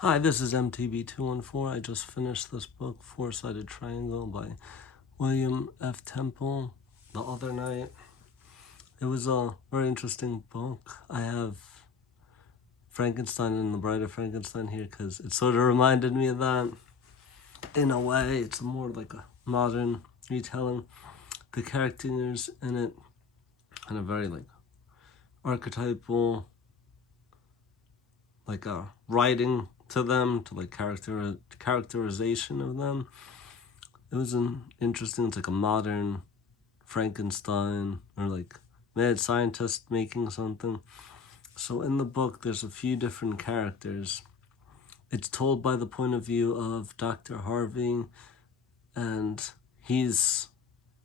Hi, this is MTB214. I just finished this book, Four-Sided Triangle by William F. Temple, the other night. It was a very interesting book. I have Frankenstein and the Bride of Frankenstein here because it sort of reminded me of that. In a way, it's more like a modern retelling. The characters in it and a very archetypal writing to them, to characterization of them. It was interesting. It's like a modern Frankenstein or mad scientist making something. So in the book, there's a few different characters. It's told by the point of view of Dr. Harvey, and he's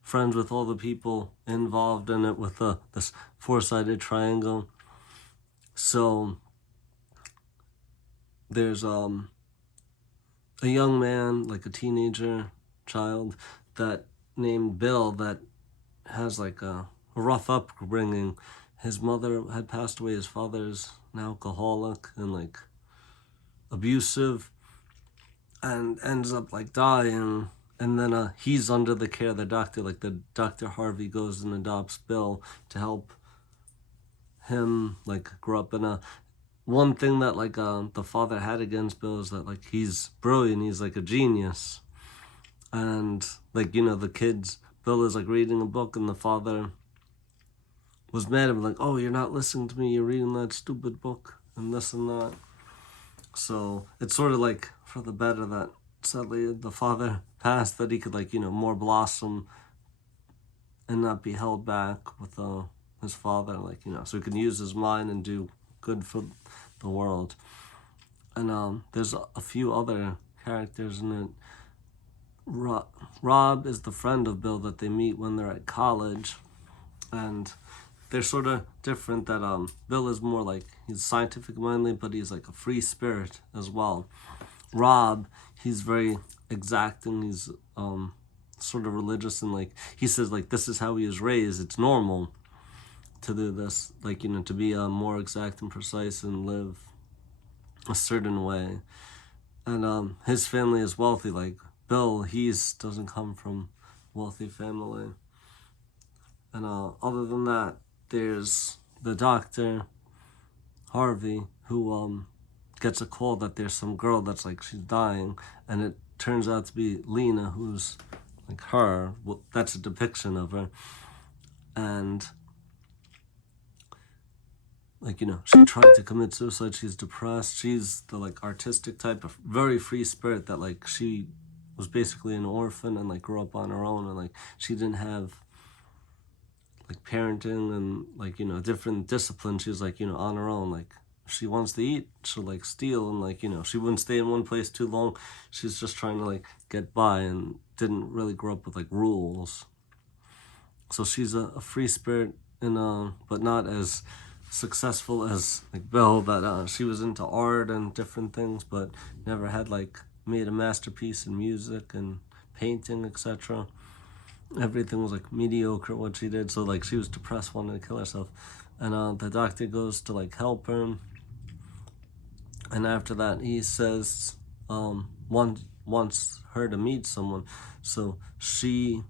friends with all the people involved in it with this four-sided triangle. So there's a young man, like a teenager child, that named Bill, that has a rough upbringing. His mother had passed away. His father's an alcoholic and abusive, and ends up dying. And then he's under the care of the doctor. The Dr. Harvey goes and adopts Bill to help him grow up in a. One thing that the father had against Bill is that he's brilliant. He's a genius, and the kids. Bill is reading a book, and the father was mad at him, oh, you're not listening to me, you're reading that stupid book, and this and that. So it's sort of for the better that sadly the father passed, that he could more blossom and not be held back with his father, so he can use his mind and do good for the world. And there's a few other characters in it. Rob is the friend of Bill that they meet when they're at college, and they're sort of different. That Bill is more he's scientific minded, but he's a free spirit as well. Rob, he's very exacting. He's sort of religious, and he says this is how he was raised. It's normal to do this, to be more exact and precise and live a certain way. And his family is wealthy. Bill, doesn't come from wealthy family. And other than that, there's the doctor, Harvey, who gets a call that there's some girl that's she's dying, and it turns out to be Lena, who's her. Well, that's a depiction of her. And she tried to commit suicide. She's depressed. She's the artistic type of very free spirit that she was basically an orphan and grew up on her own, and she didn't have parenting and different disciplines. She was on her own. If she wants to eat, she'll steal, and she wouldn't stay in one place too long. She's just trying to get by, and didn't really grow up with rules. So she's a free spirit, and but not as successful as Bill. That she was into art and different things, but never had made a masterpiece in music and painting, etc. Everything was mediocre what she did. So she was depressed, wanted to kill herself, and the doctor goes to help her. And after that, he says wants her to meet someone. So she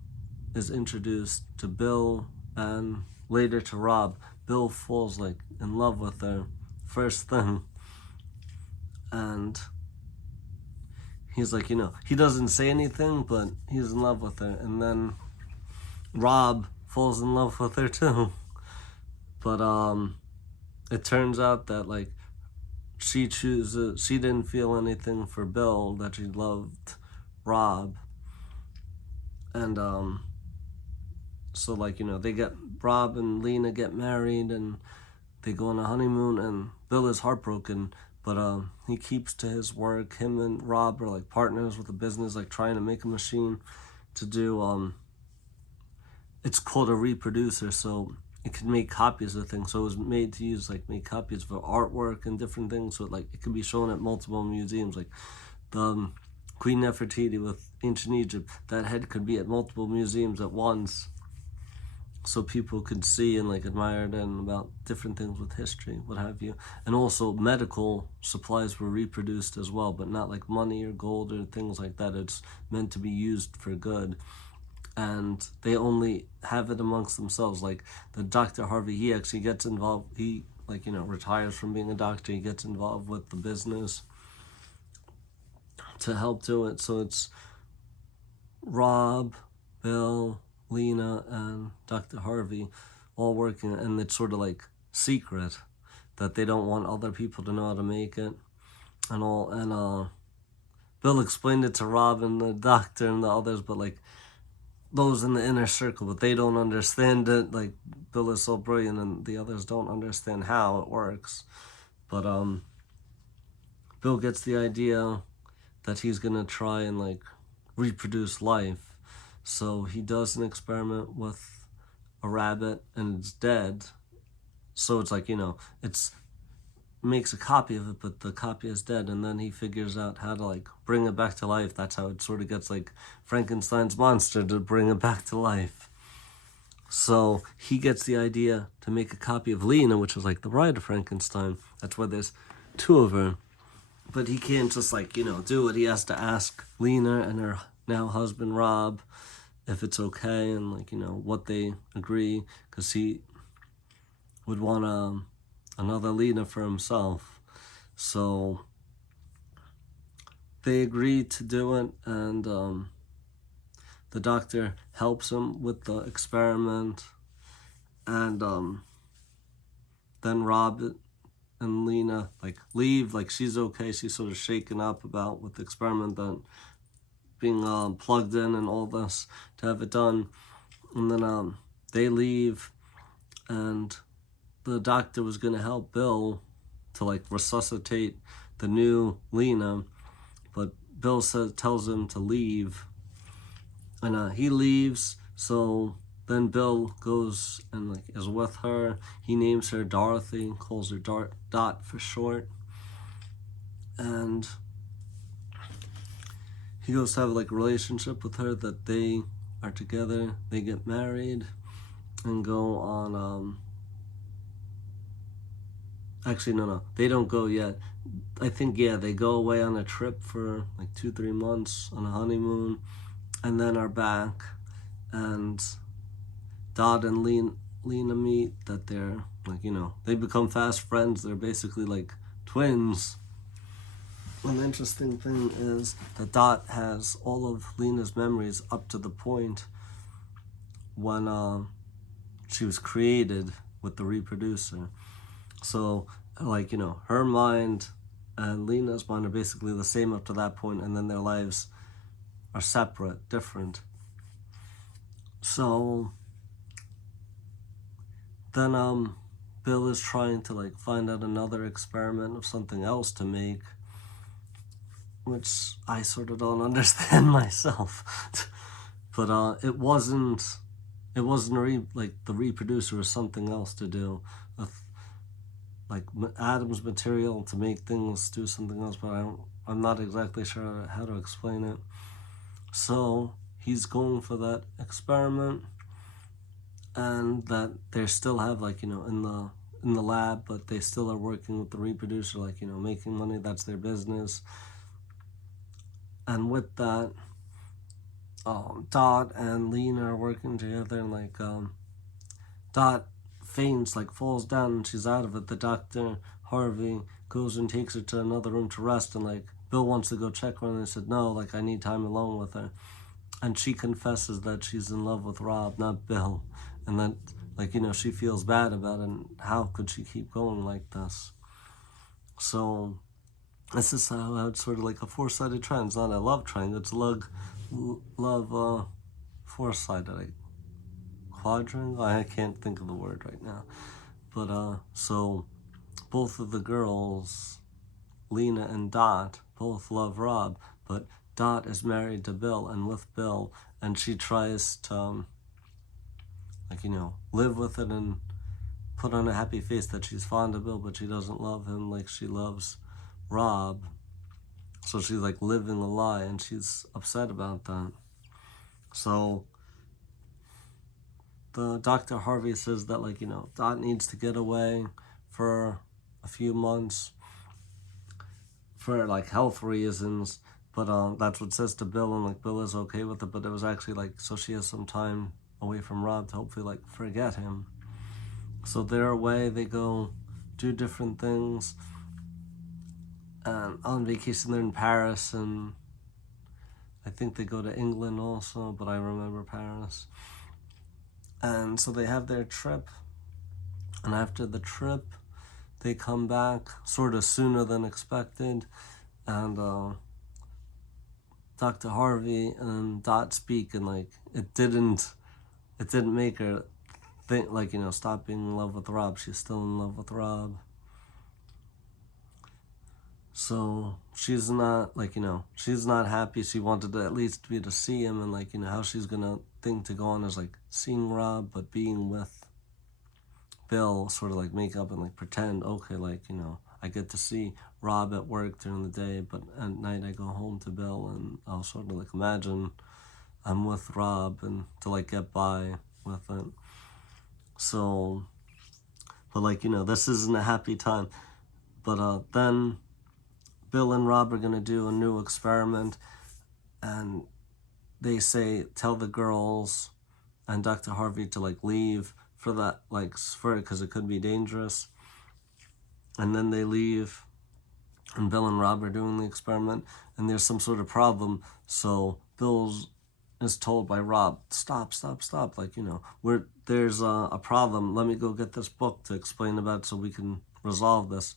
is introduced to Bill and later to Rob. Bill falls in love with her first thing, and he's he doesn't say anything, but he's in love with her. And then Rob falls in love with her too. But it turns out that she didn't feel anything for Bill, that she loved Rob. And so they get Rob and Lena get married, and they go on a honeymoon, and Bill is heartbroken, but he keeps to his work. Him and Rob are partners with a business, trying to make a machine to do it's called a reproducer, so it can make copies of things. So it was made to use make copies for artwork and different things, so it can be shown at multiple museums. The Queen Nefertiti with ancient Egypt, that head could be at multiple museums at once. so people could see and like admire it and about different things with history, what have you. And also medical supplies were reproduced as well, but not like money or gold or things like that. It's meant to be used for good. And they only have it amongst themselves. Like the Dr. Harvey, he actually gets involved. He like, retires from being a doctor. He gets involved with the business to help do it. So it's Rob, Bill, Lena, and Dr. Harvey all working, and it's sort of like secret that they don't want other people to know how to make it and all. And Bill explained it to Rob and the doctor and the others, but like those in the inner circle, but they don't understand it. Like Bill is so brilliant, and the others don't understand how it works. But Bill gets the idea that he's gonna try and like reproduce life. So he does an experiment with a rabbit and it's dead. So it's like, it's makes a copy of it, but the copy is dead, and then he figures out how to like bring it back to life. That's how it sort of gets like Frankenstein's monster to bring it back to life. So he gets the idea to make a copy of Lena, which was like the bride of Frankenstein. That's why there's two of her. But he can't just like, do it. He has to ask Lena and her now husband Rob if it's okay and like, what they agree, because he would want another Lena for himself. So they agreed to do it, and the doctor helps him with the experiment, and then Rob and Lena like leave, like she's okay, she's sort of shaken up about with the experiment, then being plugged in and all this to have it done. And then they leave, and the doctor was going to help Bill to like resuscitate the new Lena, but Bill tells him to leave, and he leaves. So then Bill goes and like is with her. He names her Dorothy, calls her Dot for short, and he goes to have like a relationship with her, that they are together. They get married and go on actually no, they don't go yet. I think they go away on a trip for like 2-3 months on a honeymoon, and then are back, and Dot and Lena meet, that they're like, they become fast friends. They're basically like twins. One interesting thing is that Dot has all of Lena's memories up to the point when she was created with the reproducer. So, like, her mind and Lena's mind are basically the same up to that point, and then their lives are separate, different. So then Bill is trying to like find out another experiment of something else to make, which I sort of don't understand myself. But it wasn't like the reproducer or something else to do with like Adam's material to make things do something else, but I'm not exactly sure how to explain it. So he's going for that experiment, and that they still have like, in the lab, but they still are working with the reproducer, like, making money. That's their business. And with that, Dot and Lena are working together, and like Dot faints, like falls down, and she's out of it. The Dr. Harvey goes and takes her to another room to rest, and like Bill wants to go check her, and they said no, like I need time alone with her. And she confesses that she's in love with Rob, not Bill, and that like, she feels bad about it, and how could she keep going like this. So this is how it's sort of like a four-sided triangle. It's not a love triangle, it's love four-sided, like quadrangle. I can't think of the word right now. But so both of the girls, Lena and Dot, both love Rob, but Dot is married to Bill and with Bill, and she tries to like, live with it and put on a happy face that she's fond of Bill, but she doesn't love him like she loves Rob. So she's like living a lie, and she's upset about that. So the Dr. Harvey says that, like, Dot needs to get away for a few months for, like, health reasons. But that's what it says to Bill, and, like, Bill is okay with it. But it was actually, like, so she has some time away from Rob to hopefully, like, forget him. So they're away. They go do different things. And on vacation, they're in Paris, and I think they go to England also, but I remember Paris. And so they have their trip. And after the trip, they come back sort of sooner than expected. And Dr. Harvey and Dot speak, and, like, it didn't make her think, like, stop being in love with Rob. She's still in love with Rob. So she's not, like, she's not happy. She wanted to at least be to see him, and, like, how she's gonna think to go on is, like, seeing Rob, but being with Bill, sort of, like, make up and, like, pretend, okay, like, I get to see Rob at work during the day, but at night I go home to Bill, and I'll sort of, like, imagine I'm with Rob, and to, like, get by with it. So, but, like, this isn't a happy time. But then Bill and Rob are going to do a new experiment, and they say, tell the girls and Dr. Harvey to, like, leave for that, like, because it could be dangerous. And then they leave, and Bill and Rob are doing the experiment, and there's some sort of problem. So Bill is told by Rob, stop, like, there's a problem. Let me go get this book to explain about it so we can resolve this.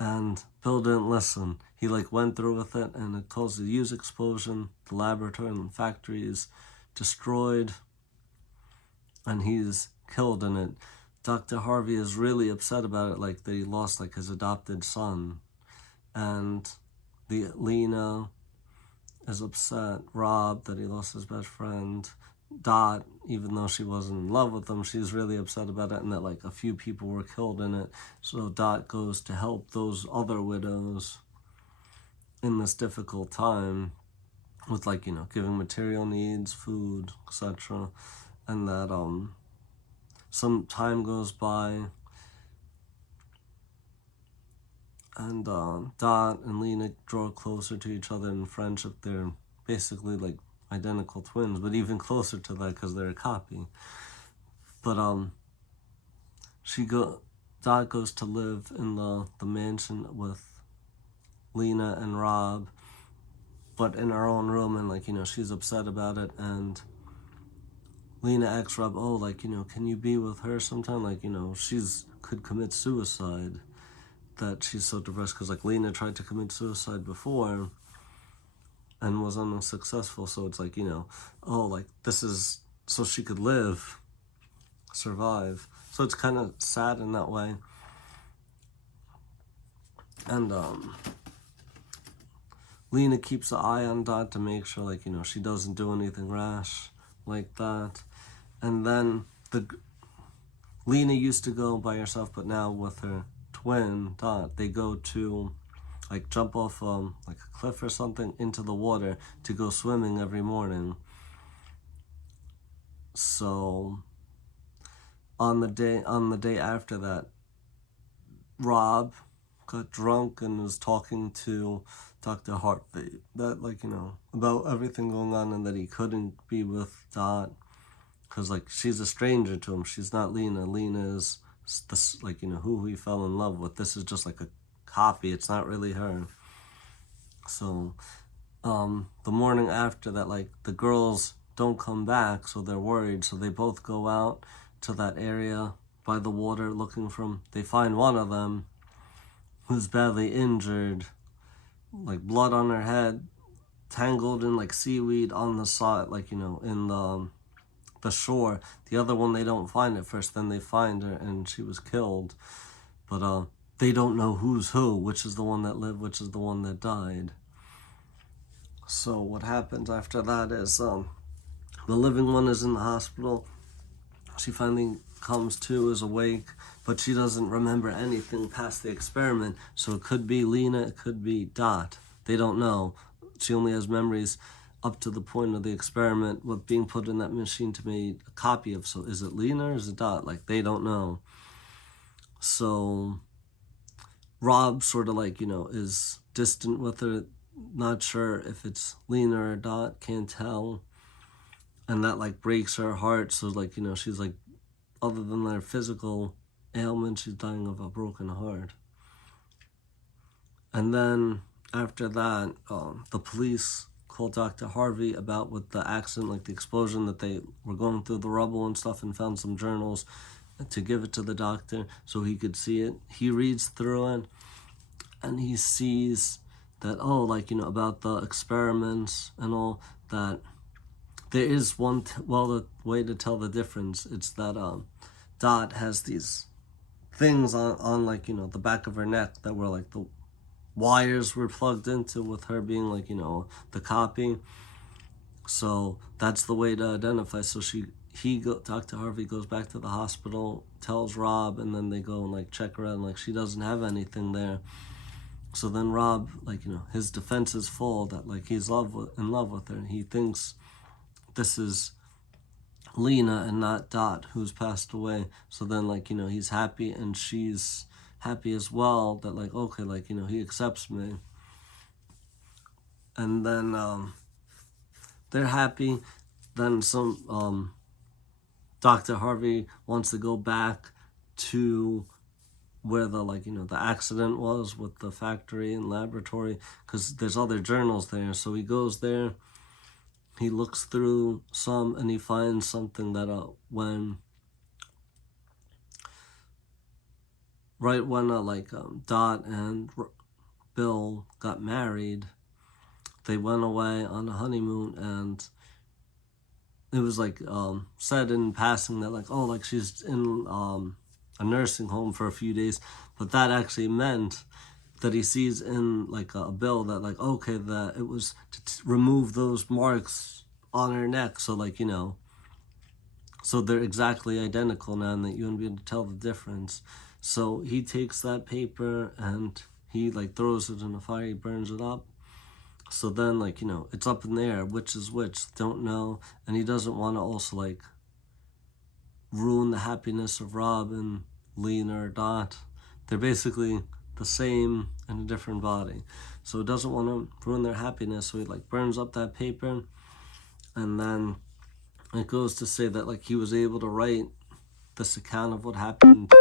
And Bill didn't listen. He, like, went through with it, and it caused a huge explosion. The laboratory and the factory is destroyed, and he's killed in it. Dr. Harvey is really upset about it, like, that he lost, like, his adopted son. And Lena is upset. Rob, that he lost his best friend. Dot, even though she wasn't in love with him, she's really upset about it, and that, like, a few people were killed in it. So Dot goes to help those other widows in this difficult time with, like, giving material needs, food, etc. And that some time goes by, and Dot and Lena draw closer to each other in friendship. They're basically, like, identical twins, but even closer to that because they're a copy. But Dot goes to live in the mansion with Lena and Rob, but in her own room, and, like, she's upset about it. And Lena asks Rob, oh, like, can you be with her sometime? Like, she's could commit suicide, that she's so depressed, because, like, Lena tried to commit suicide before and was unsuccessful. So it's like, oh, like, this is so she could live, survive. So it's kind of sad in that way. And Lena keeps an eye on Dot to make sure, like, she doesn't do anything rash like that. And then Lena used to go by herself, but now with her twin Dot, they go to, like, jump off like a cliff or something into the water to go swimming every morning. So on the day after that, Rob got drunk and was talking to Dr. Harvey that, like, about everything going on, and that he couldn't be with Dot because, like, she's a stranger to him. She's not Lena. Lena is this, like, who he fell in love with. This is just like a copy. It's not really her. So the morning after that, like, the girls don't come back, so they're worried. So they both go out to that area by the water looking for him. They find one of them who's badly injured, like, blood on her head, tangled in, like, seaweed on the side, like, in the shore. The other one they don't find at first, then they find her, and she was killed. But they don't know who's who, which is the one that lived, which is the one that died. So what happens after that is the living one is in the hospital. She finally comes to, is awake, but she doesn't remember anything past the experiment. So it could be Lena, it could be Dot. They don't know. She only has memories up to the point of the experiment with being put in that machine to make a copy of. So is it Lena or is it Dot? Like, they don't know. So Rob sort of like, is distant with her, not sure if it's Lena or Dot, can't tell. And that like breaks her heart. So like, she's like, other than their physical ailment, she's dying of a broken heart. And then after that, the police called Dr. Harvey about with the accident, like the explosion, that they were going through the rubble and stuff and found some journals to give it to the doctor so he could see it. He reads through it and he sees that, about the experiments and all that. There is one, the way to tell the difference, it's that Dot has these things on the back of her neck that were like the wires were plugged into, with her being like, the copy. So that's the way to identify. So Dr. Harvey goes back to the hospital, tells Rob, and then they go and like check her out, and like she doesn't have anything there. So then Rob, his defense is full that like he's in love with her. He thinks this is Lena and not Dot who's passed away. So then he's happy and she's happy as well, that like, okay, he accepts me. And then they're happy. Then some Dr. Harvey wants to go back to where the accident was with the factory and laboratory, because there's other journals there. So he goes there, he looks through some, and he finds something that when Dot and Bill got married, they went away on a honeymoon, and it was said in passing that she's in a nursing home for a few days, but that actually meant that he sees in a bill that that it was to remove those marks on her neck, so so they're exactly identical now, and that you wouldn't be able to tell the difference. So he takes that paper and he throws it in a fire, he burns it up. So then it's up in the air, which is which, don't know. And he doesn't want to also ruin the happiness of Rob and Lena or Dot. They're basically the same in a different body. So he doesn't want to ruin their happiness, so he burns up that paper. And then it goes to say that he was able to write this account of what happened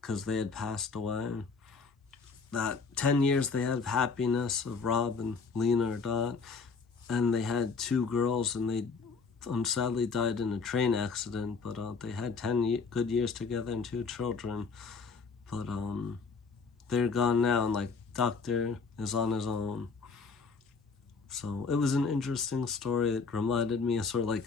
because they had passed away. That 10 years they had happiness of Rob and Lena or Dot, and they had 2 girls, and they sadly died in a train accident, but they had 10 good years together and 2 children. But they're gone now, and Doctor is on his own. So it was an interesting story. It reminded me of sort of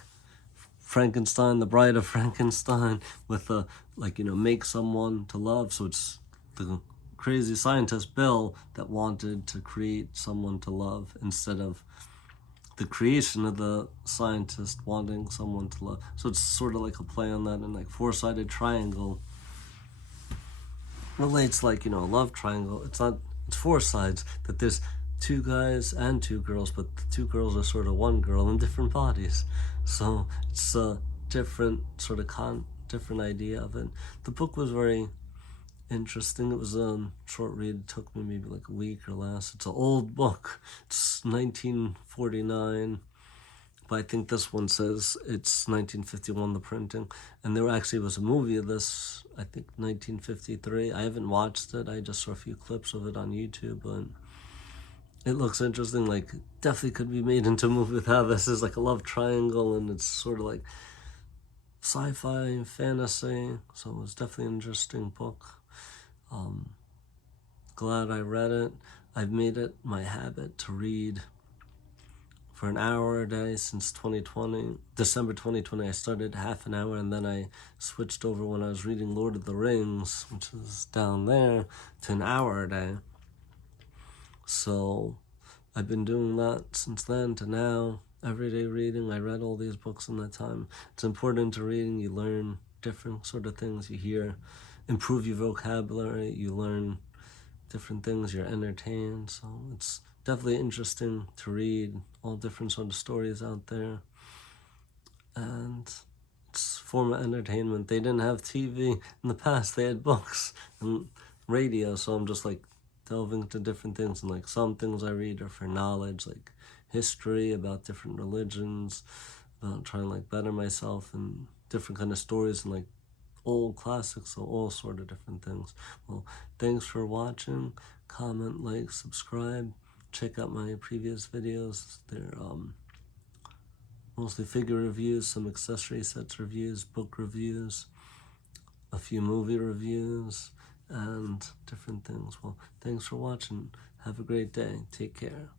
Frankenstein, the Bride of Frankenstein, with make someone to love. So it's the crazy scientist Bill that wanted to create someone to love, instead of the creation of the scientist wanting someone to love. So it's sort of a play on that, and four-sided triangle relates a love triangle. It's 4 sides, that there's 2 guys and 2 girls, but the 2 girls are sort of one girl in different bodies. So it's a different sort of different idea of it. The book was very interesting. It was a short read. It took me maybe a week or less. It's an old book. It's 1949, but I think this one says it's 1951, the printing. And there actually was a movie of this, I think 1953. I haven't watched it. I just saw a few clips of it on YouTube, but it looks interesting. Definitely could be made into a movie with how this is a love triangle, and it's sort of sci-fi, fantasy. So it was definitely an interesting book. Glad I read it. I've made it my habit to read for an hour a day since 2020. December 2020, I started half an hour, and then I switched over when I was reading Lord of the Rings, which is down there, to an hour a day. So I've been doing that since then to now. Everyday reading. I read all these books in that time. It's important to reading. You learn different sort of things. You hear, improve your vocabulary. You learn different things. You're entertained. So it's definitely interesting to read all different sort of stories out there. And it's a form of entertainment. They didn't have TV in the past. They had books and radio, so I'm just like delving into different things. And like some things I read are for knowledge, like history about different religions, about trying to like better myself, and different kind of stories and like old classics, so all sort of different things. Well, thanks for watching. Comment, like, subscribe. Check out my previous videos. They're mostly figure reviews, some accessory sets reviews, book reviews, a few movie reviews, and different things. Well, thanks for watching. Have a great day. Take care.